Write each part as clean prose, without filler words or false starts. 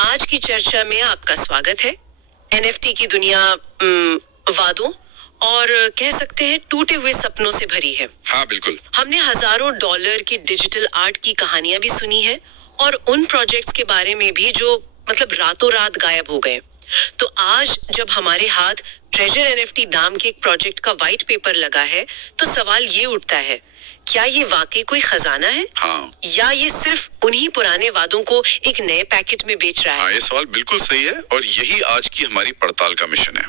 आज की चर्चा में आपका स्वागत है। एनएफटी की दुनिया वादों और कह सकते हैं टूटे हुए सपनों से भरी है। हाँ बिल्कुल। हमने हजारों डॉलर की डिजिटल आर्ट की कहानियां भी सुनी है और उन प्रोजेक्ट्स के बारे में भी जो मतलब रातों रात गायब हो गए। तो आज जब हमारे हाथ ट्रेजर एनएफटी नाम के एक प्रोजेक्ट का व्हाइट पेपर लगा है, तो सवाल ये उठता है, क्या ये वाकई कोई खजाना है? हाँ। या ये सिर्फ उन्हीं पुराने वादों को एक नए पैकेट में बेच रहा है? हाँ, ये सवाल बिल्कुल सही है और यही आज की हमारी पड़ताल का मिशन है।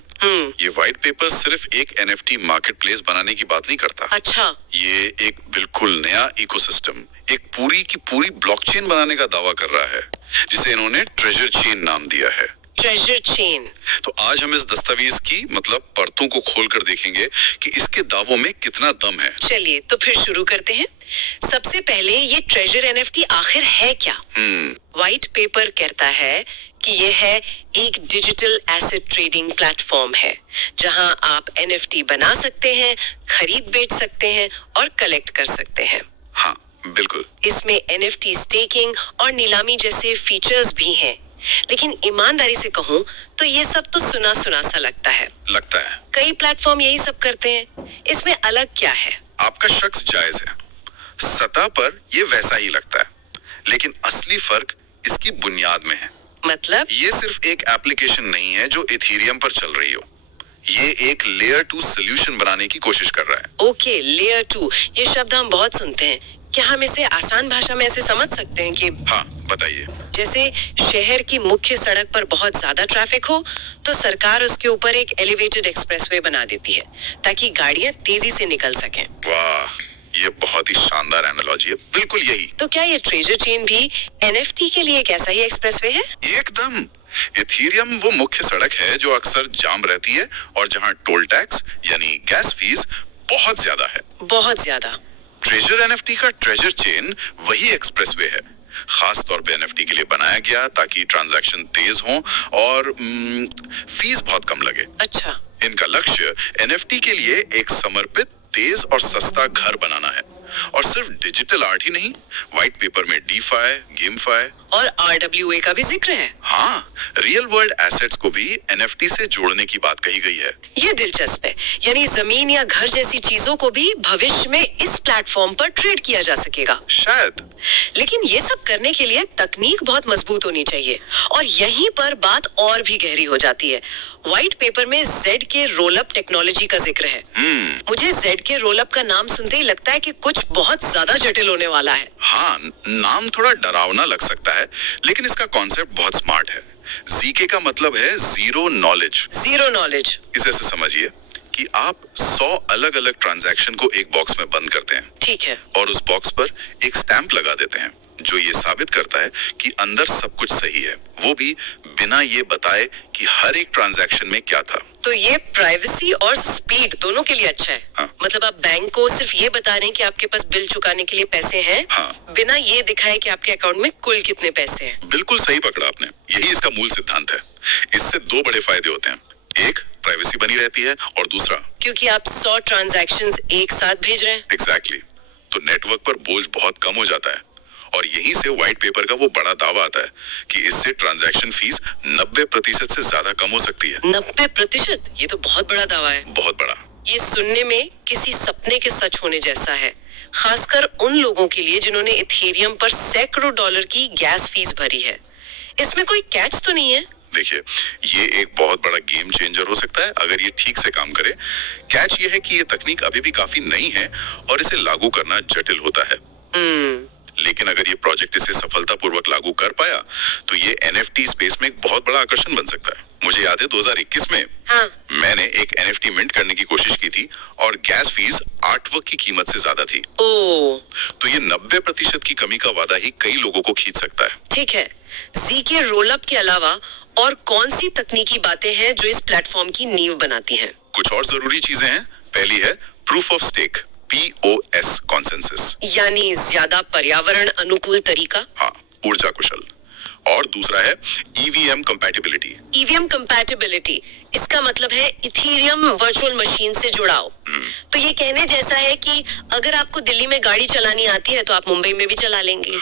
ये व्हाइट पेपर सिर्फ एक एनएफटी मार्केटप्लेस बनाने की बात नहीं करता। अच्छा। ये एक बिल्कुल नया इकोसिस्टम, एक पूरी की पूरी ब्लॉकचेन बनाने का दावा कर रहा है, जिसे इन्होंने ट्रेजर चेन नाम दिया है। Treasure chain. तो आज हम इस दस्तावेज की मतलब परतों को खोलकर देखेंगे कि इसके दावों में कितना दम है। चलिए तो फिर शुरू करते हैं। सबसे पहले ये ट्रेजर एनएफटी आखिर है क्या? व्हाइट पेपर कहता है कि यह है एक डिजिटल एसेट ट्रेडिंग प्लेटफॉर्म है, जहां आप एनएफटी बना सकते हैं, खरीद बेच सकते हैं और कलेक्ट कर सकते हैं। हाँ बिल्कुल। इसमें एनएफटी स्टेकिंग और नीलामी जैसे फीचर्स भी हैं। लेकिन ईमानदारी से कहूं तो ये सब तो सुना सुना सा लगता है। कई प्लेटफॉर्म यही सब करते हैं, इसमें अलग क्या है? आपका शक जायज है। सतह पर ये वैसा ही लगता है, लेकिन असली फर्क इसकी बुनियाद में है। मतलब? ये सिर्फ एक एप्लीकेशन नहीं है जो इथेरियम पर चल रही हो। ये एक लेयर 2 सोल्यूशन बनाने की कोशिश कर रहा है। ओके, लेयर 2, ये शब्द हम बहुत सुनते हैं। क्या हम इसे आसान भाषा में ऐसे समझ सकते हैं कि? हाँ बताइए। जैसे शहर की मुख्य सड़क पर बहुत ज्यादा ट्रैफिक हो तो सरकार उसके ऊपर एक एलिवेटेड एक्सप्रेसवे बना देती है ताकि गाड़ियां तेजी से निकल सकें। वाह, ये बहुत ही शानदार एनालॉजी है। बिल्कुल यही। तो क्या ये ट्रेजर चेन भी एनएफटी के लिए एक ऐसा ही एक्सप्रेसवे है? एकदम। इथेरियम वो मुख्य सड़क है जो अक्सर जाम रहती है और जहाँ टोल टैक्स यानी गैस फीस बहुत ज्यादा है। बहुत ज्यादा। ट्रेजर एनएफटी का ट्रेजर चेन वही एक्सप्रेसवे है, खास तौर पे एनएफटी के लिए बनाया गया ताकि ट्रांजैक्शन तेज हो और फीस बहुत कम लगे। अच्छा। इनका लक्ष्य एनएफटी के लिए एक समर्पित, तेज और सस्ता घर बनाना है। और सिर्फ डिजिटल आर्ट ही नहीं, व्हाइट पेपर में डीफाई, गेमफाई और आरडब्ल्यूए का भी जिक्र है। हाँ, रियल वर्ल्ड एसेट्स को भी एनएफटी से जोड़ने की बात कही गई है। ये दिलचस्प है, यानी जमीन या घर जैसी चीजों को भी भविष्य में इस प्लेटफॉर्म पर ट्रेड किया जा सकेगा। शायद। लेकिन ये सब करने के लिए तकनीक बहुत मजबूत होनी चाहिए और यहीं पर बात और भी गहरी हो जाती है। व्हाइट पेपर में जेड के रोल अप टेक्नोलॉजी का जिक्र है। मुझे जेड के रोल अप का नाम सुनते ही लगता है कि कुछ बहुत ज्यादा जटिल होने वाला है। हाँ, नाम थोड़ा डरावना लग सकता है, लेकिन इसका कॉन्सेप्ट बहुत स्मार्ट है। जीके का मतलब है जीरो नॉलेज। Zero knowledge. इसे ऐसे समझिए कि आप 100 अलग अलग ट्रांजैक्शन को एक बॉक्स में बंद करते हैं। ठीक है। और उस बॉक्स पर एक स्टैंप लगा देते हैं जो ये साबित करता है कि अंदर सब कुछ सही है, वो भी बिना ये बताए कि हर एक ट्रांजैक्शन में क्या था। तो ये प्राइवेसी और स्पीड दोनों के लिए अच्छा है। हाँ। मतलब आप बैंक को सिर्फ ये बता रहे हैं कि आपके पास बिल चुकाने के लिए पैसे हैं, हाँ। बिना ये दिखाए कि आपके अकाउंट में कुल कितने पैसे हैं। बिल्कुल सही पकड़ा आपने। यही इसका मूल सिद्धांत है। इससे 2 बड़े फायदे होते हैं। एक, प्राइवेसी बनी रहती है और दूसरा, क्योंकि आप 100 ट्रांजैक्शंस एक साथ भेज रहे हैं। एग्जैक्टली। तो नेटवर्क पर बोझ बहुत कम हो जाता है और यहीं से व्हाइट पेपर का वो बड़ा दावा आता है कि इससे ट्रांजैक्शन फीस 90% से ज्यादा कम हो सकती है। 90%? ये तो बहुत बड़ा दावा है। बहुत बड़ा। ये सुनने में किसी सपने के सच होने जैसा है, खासकर उन लोगों के लिए जिन्होंने इथेरियम पर सैकड़ों डॉलर की गैस फीस भरी है। इसमें कोई कैच तो नहीं है? देखिए, ये एक बहुत बड़ा गेम चेंजर हो सकता है अगर ये ठीक से काम करे। कैच ये है कि ये तकनीक अभी भी काफी नई है और इसे लागू करना जटिल होता है। लेकिन अगर ये प्रोजेक्ट इसे सफलतापूर्वक लागू कर पाया तो ये एनएफटी स्पेस में एक बहुत बड़ा आकर्षण बन सकता है। मुझे याद है 2021 में हाँ। मैंने एक एनएफटी मिंट करने की कोशिश की थी और गैस फीस आर्टवर्क की कीमत से ज्यादा थी। तो ये 90% की कमी का वादा ही कई लोगों को खींच सकता है। ठीक है, जी के रोल अप के अलावा और कौन सी तकनीकी बातें हैं जो इस प्लेटफॉर्म की नींव बनाती हैं? कुछ और जरूरी चीजें हैं। पहली है proof of stake, POS consensus, यानी ज्यादा पर्यावरण अनुकूल तरीका। हाँ, ऊर्जा कुशल। और दूसरा है EVM कंपैटिबिलिटी। EVM कंपैटिबिलिटी, इसका मतलब है इथेरियम वर्चुअल मशीन से जुड़ाव। तो ये कहने जैसा है कि अगर आपको दिल्ली में गाड़ी चलानी आती है तो आप मुंबई में भी चला लेंगे।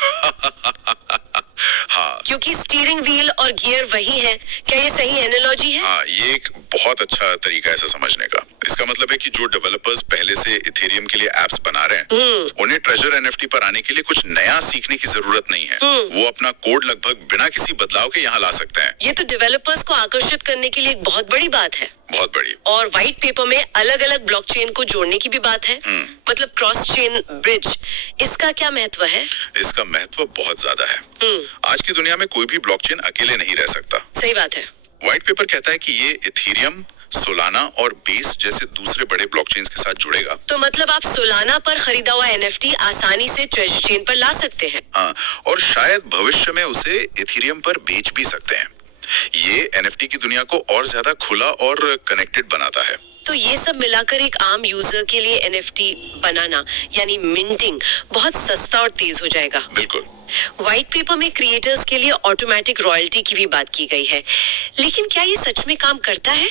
हाँ क्योंकि स्टीयरिंग व्हील और गियर वही है। क्या ये सही एनालॉजी है? हाँ, ये एक बहुत अच्छा तरीका है इसे समझने का। इसका मतलब है कि जो डेवलपर्स पहले से इथेरियम के लिए एप्स बना रहे हैं, उन्हें ट्रेजर एनएफटी पर आने के लिए कुछ नया सीखने की जरूरत नहीं है। वो अपना कोड लगभग बिना किसी बदलाव के यहाँ ला सकते हैं। ये तो डेवलपर्स को आकर्षित करने के लिए एक बहुत बड़ी बात है। बहुत बड़ी। और व्हाइट पेपर में अलग अलग ब्लॉकचेन को जोड़ने की भी बात है। मतलब क्रॉस चेन ब्रिज, इसका क्या महत्व है? इसका महत्व बहुत ज्यादा है। आज की दुनिया में कोई भी ब्लॉकचेन अकेले नहीं रह सकता। सही बात है। व्हाइट पेपर कहता है कि ये इथेरियम, सोलाना और बेस जैसे दूसरे बड़े ब्लॉकचेन्स के साथ जुड़ेगा। तो मतलब आप सोलाना पर खरीदा हुआ एनएफटी आसानी से ट्रेजर चेन पर ला सकते हैं। हाँ, और शायद भविष्य में उसे इथेरियम पर बेच भी सकते हैं। ये एनएफटी की दुनिया को और ज्यादा खुला और कनेक्टेड बनाता है। तो ये सब मिलाकर एक आम यूजर के लिए एनएफटी बनाना यानी मिंटिंग बहुत सस्ता और तेज हो जाएगा। बिल्कुल। व्हाइट पेपर में क्रिएटर्स के लिए ऑटोमेटिक रॉयल्टी की भी बात की गई है, लेकिन क्या ये सच में काम करता है?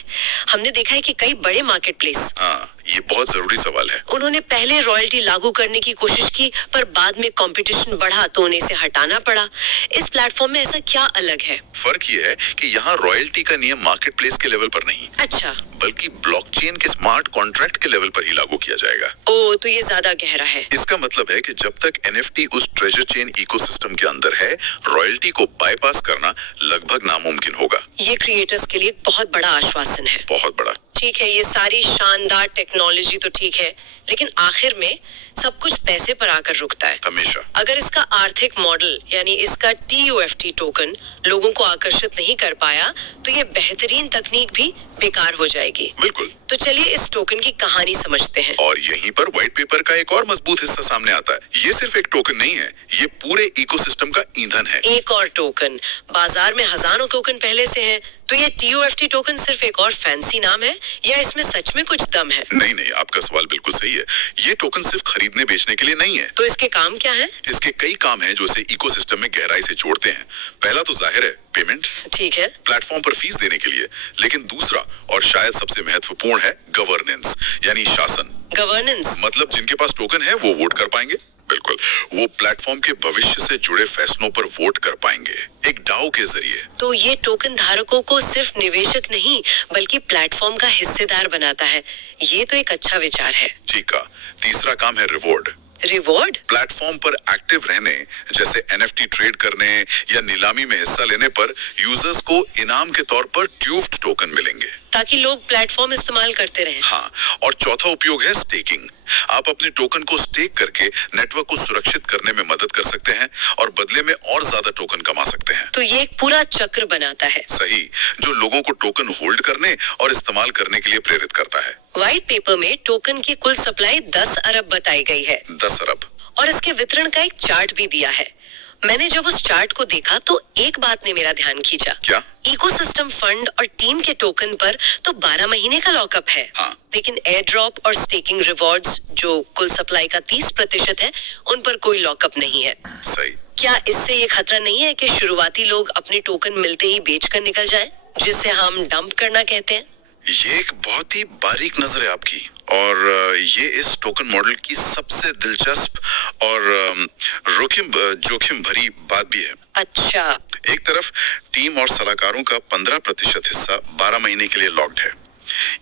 हमने देखा है कि कई बड़े मार्केटप्लेस, हाँ, ये बहुत जरूरी सवाल है। उन्होंने पहले रॉयल्टी लागू करने की कोशिश की, पर बाद में कंपटीशन बढ़ा तो उन्हें इसे हटाना पड़ा। इस प्लेटफॉर्म में ऐसा क्या अलग है? फर्क ये है कि यहाँ रॉयल्टी का नियम मार्केटप्लेस के लेवल पर नहीं, अच्छा, बल्कि ब्लॉकचेन के स्मार्ट कॉन्ट्रैक्ट के लेवल पर ही लागू किया जाएगा। ओ, तो ये ज्यादा गहरा है। इसका मतलब है कि जब तक एनएफटी उस ट्रेजर चेन इकोसिस्टम के अंदर है, रॉयल्टी को बाईपास करना लगभग नामुमकिन होगा। ये क्रिएटर्स के लिए बहुत बड़ा आश्वासन है। बहुत बड़ा। ठीक है, ये सारी शानदार टेक्नोलॉजी तो ठीक है, लेकिन आखिर में सब कुछ पैसे पर आकर रुकता है। हमेशा। अगर इसका आर्थिक मॉडल यानी इसका TUFT टोकन लोगों को आकर्षित नहीं कर पाया, तो ये बेहतरीन तकनीक भी बेकार हो जाएगी। बिल्कुल। तो चलिए इस टोकन की कहानी समझते हैं। और यहीं पर व्हाइट पेपर का एक और मजबूत हिस्सा सामने आता है। ये सिर्फ एक टोकन नहीं है, ये पूरे इकोसिस्टम का ईंधन है। एक और टोकन? बाजार में हजारों टोकन पहले से हैं, तो ये TUFT टोकन सिर्फ एक और फैंसी नाम है या इसमें सच में कुछ दम है? नहीं नहीं, आपका सवाल बिल्कुल सही है। ये टोकन सिर्फ खरीदने बेचने के लिए नहीं है। तो इसके काम क्या है? इसके कई काम हैं जो इसे इकोसिस्टम में गहराई से जोड़ते हैं। पहला तो जाहिर है पेमेंट। ठीक है। प्लेटफॉर्म पर फीस देने के लिए। लेकिन दूसरा और शायद सबसे महत्वपूर्ण है गवर्नेंस, यानी शासन। गवर्नेंस मतलब जिनके पास टोकन है वो वोट कर पाएंगे। बिल्कुल, वो प्लेटफॉर्म के भविष्य से जुड़े फैसलों पर वोट कर पाएंगे, एक डाउ के जरिए। तो ये टोकन धारकों को सिर्फ निवेशक नहीं बल्कि प्लेटफॉर्म का हिस्सेदार बनाता है। ये तो एक अच्छा विचार है। ठीक है। तीसरा काम है रिवॉर्ड। रिवॉर्ड? प्लेटफॉर्म पर एक्टिव रहने, जैसे एनएफटी ट्रेड करने या नीलामी में हिस्सा लेने पर यूजर्स को इनाम के तौर पर ट्यूफ्ट टोकन मिलेंगे, ताकि लोग प्लेटफॉर्म इस्तेमाल करते रहें। हाँ, और चौथा उपयोग है स्टेकिंग। आप अपने टोकन को स्टेक करके नेटवर्क को सुरक्षित करने में मदद कर सकते हैं और बदले में और ज्यादा टोकन कमा सकते हैं। तो ये एक पूरा चक्र बनाता है। सही, जो लोगों को टोकन होल्ड करने और इस्तेमाल करने के लिए प्रेरित करता है। व्हाइट पेपर में टोकन की कुल सप्लाई 10 अरब बताई गई है। 10 अरब। और इसके वितरण का एक चार्ट भी दिया है। मैंने जब उस चार्ट को देखा तो एक बात ने मेरा ध्यान खींचा। क्या? इकोसिस्टम फंड और टीम के टोकन पर तो 12 महीने का लॉकअप है। हाँ। लेकिन एयर ड्रॉप और स्टेकिंग रिवॉर्ड्स जो कुल सप्लाई का 30% है, उन पर कोई लॉकअप नहीं है। सही। क्या इससे ये खतरा नहीं है कि शुरुआती लोग अपने टोकन मिलते ही बेचकर निकल जाएं, जिसे हम डंप करना कहते हैं? ये एक बहुत ही बारीक नजर है आपकी, और ये इस टोकन मॉडल की सबसे दिलचस्प और जोखिम भरी बात भी है। अच्छा। एक तरफ टीम और सलाहकारों का 15% हिस्सा 12 महीने के लिए लॉक्ड है।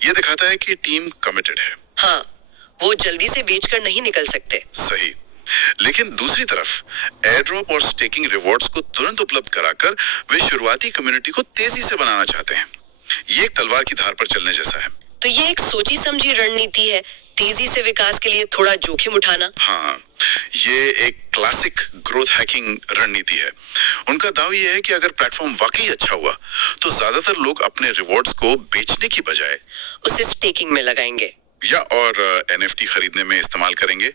ये दिखाता है कि टीम कमिटेड है। हाँ, वो जल्दी से बेचकर नहीं निकल सकते। सही। लेकिन दूसरी तरफ एयर ड्रॉप और स्टेकिंग रिवॉर्ड्स को तुरंत उपलब्ध कराकर वे शुरुआती कम्युनिटी को तेजी से बनाना चाहते हैं। ये एक तलवार की धार पर चलने जैसा है। तो ये एक सोची समझी रणनीति है, तेजी से विकास के लिए थोड़ा जोखिम उठाना। हाँ, ये एक क्लासिक ग्रोथ हैकिंग रणनीति है। उनका दावा ये है कि अगर प्लेटफॉर्म वाकई अच्छा हुआ तो ज्यादातर लोग अपने रिवॉर्ड्स को बेचने की बजाय उसे स्टेकिंग में लगाएंगे या और एनएफटी खरीदने में इस्तेमाल करेंगे।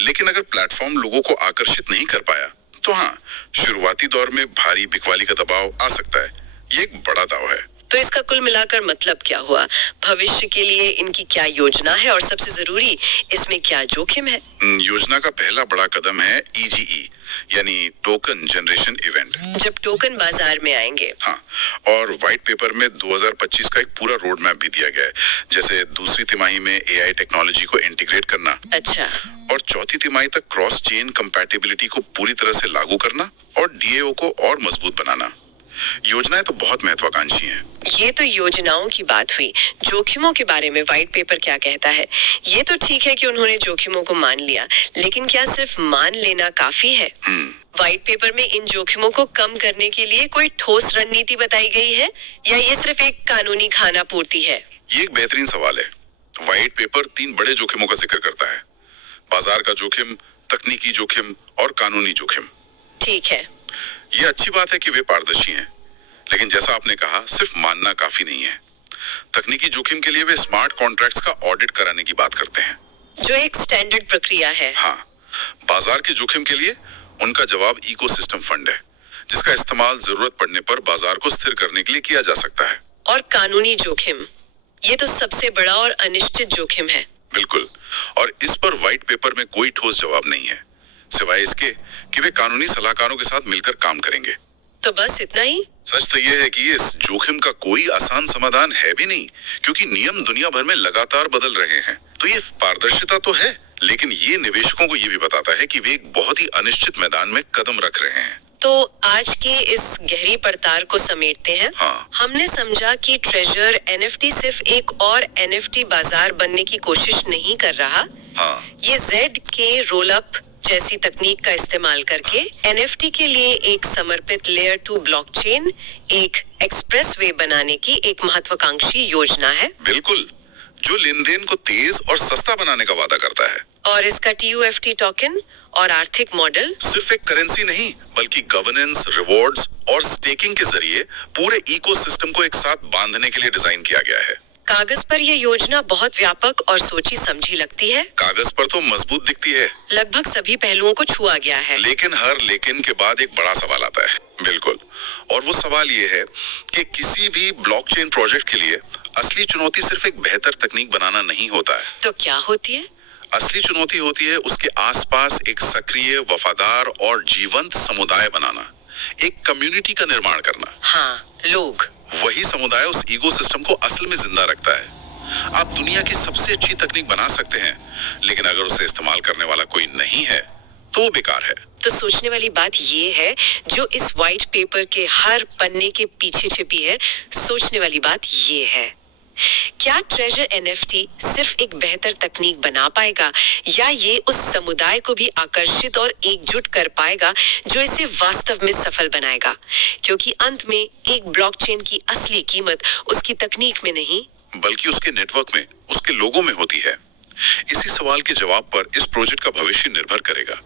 लेकिन अगर प्लेटफॉर्म लोगों को आकर्षित नहीं कर पाया तो हाँ, शुरुआती दौर में भारी बिकवाली का दबाव आ सकता है। ये एक बड़ा दाव है। तो इसका कुल मिलाकर मतलब क्या हुआ? भविष्य के लिए इनकी क्या योजना है और सबसे जरूरी इसमें क्या जोखिम है? योजना का पहला बड़ा कदम है EGE यानी टोकन जनरेशन इवेंट। जब टोकन बाजार में आएंगे। हाँ, और व्हाइट पेपर में 2025 का एक पूरा रोड मैप भी दिया गया है, जैसे दूसरी तिमाही में AI टेक्नोलॉजी को इंटीग्रेट करना। अच्छा। और चौथी तिमाही तक क्रॉस चेन कंपैटिबिलिटी को पूरी तरह से लागू करना और DAO को और मजबूत बनाना। योजनाएं तो बहुत महत्वाकांक्षी हैं। ये तो योजनाओं की बात हुई। जोखिमों के बारे में व्हाइट पेपर क्या कहता है? ये तो ठीक है कि उन्होंने जोखिमों को मान लिया, लेकिन क्या सिर्फ मान लेना काफी है? व्हाइट पेपर में इन जोखिमों को कम करने के लिए कोई ठोस रणनीति बताई गई है या ये सिर्फ एक कानूनी खाना पूर्ति है? ये एक बेहतरीन सवाल है। व्हाइट पेपर 3 बड़े जोखिमों का जिक्र करता है: बाजार का जोखिम, तकनीकी जोखिम और कानूनी जोखिम। ठीक है। ये अच्छी बात है कि वे पारदर्शी हैं, लेकिन जैसा आपने कहा, सिर्फ मानना काफी नहीं है। तकनीकी जोखिम के लिए वे स्मार्ट कॉन्ट्रैक्ट्स का ऑडिट कराने की बात करते हैं, जो एक स्टैंडर्ड प्रक्रिया है। हाँ, बाजार के जोखिम के लिए उनका जवाब इकोसिस्टम फंड है, जिसका इस्तेमाल जरूरत पड़ने पर बाजार को स्थिर करने के लिए किया जा सकता है। और कानूनी जोखिम, ये तो सबसे बड़ा और अनिश्चित जोखिम है। बिल्कुल, और इस पर व्हाइट पेपर में कोई ठोस जवाब नहीं है, सिवाय इसके कि वे कानूनी सलाहकारों के साथ मिलकर काम करेंगे। तो बस इतना ही? सच तो यह है कि इस जोखिम का कोई आसान समाधान है भी नहीं, क्योंकि नियम दुनिया भर में लगातार बदल रहे हैं। तो ये पारदर्शिता तो है, लेकिन ये निवेशकों को ये भी बताता है कि वे एक बहुत ही अनिश्चित मैदान में कदम रख रहे हैं। तो आज के इस गहरी पड़ताल को समेटते हैं। हाँ। हमने समझा कि ट्रेजर NFT सिर्फ एक और NFT बाजार बनने की कोशिश नहीं कर रहा। हाँ। ये ZK रोल अप जैसी तकनीक का इस्तेमाल करके NFT के लिए एक समर्पित लेयर 2 ब्लॉकचेन, एक एक्सप्रेसवे बनाने की एक महत्वाकांक्षी योजना है। बिल्कुल, जो लेन देन को तेज और सस्ता बनाने का वादा करता है। और इसका TUFT टोकन और आर्थिक मॉडल सिर्फ एक करेंसी नहीं, बल्कि गवर्नेंस, रिवॉर्ड्स और स्टेकिंग के जरिए पूरे इकोसिस्टम को एक साथ बांधने के लिए डिजाइन किया गया है। कागज पर यह योजना बहुत व्यापक और सोची समझी लगती है। कागज पर तो मजबूत दिखती है, लगभग सभी पहलुओं को छुआ गया है। लेकिन हर लेकिन के बाद एक बड़ा सवाल आता है। बिल्कुल, और वो सवाल ये है कि किसी भी ब्लॉकचेन प्रोजेक्ट के लिए असली चुनौती सिर्फ एक बेहतर तकनीक बनाना नहीं होता है। तो क्या होती है? असली चुनौती होती है उसके आसपास एक सक्रिय, वफादार और जीवंत समुदाय बनाना, एक कम्युनिटी का निर्माण करना। हाँ, लोग। वही समुदाय उस इकोसिस्टम को असल में जिंदा रखता है। आप दुनिया की सबसे अच्छी तकनीक बना सकते हैं, लेकिन अगर उसे इस्तेमाल करने वाला कोई नहीं है तो वो बेकार है। तो सोचने वाली बात ये है, जो इस व्हाइट पेपर के हर पन्ने के पीछे छिपी है, सोचने वाली बात ये है, क्या ट्रेजर NFT सिर्फ एक बेहतर तकनीक बना पाएगा या ये उस समुदाय को भी आकर्षित और एकजुट कर पाएगा जो इसे वास्तव में सफल बनाएगा? क्योंकि अंत में एक ब्लॉकचेन की असली कीमत उसकी तकनीक में नहीं, बल्कि उसके नेटवर्क में, उसके लोगों में होती है। इसी सवाल के जवाब पर इस प्रोजेक्ट का भविष्य निर्भर करेगा।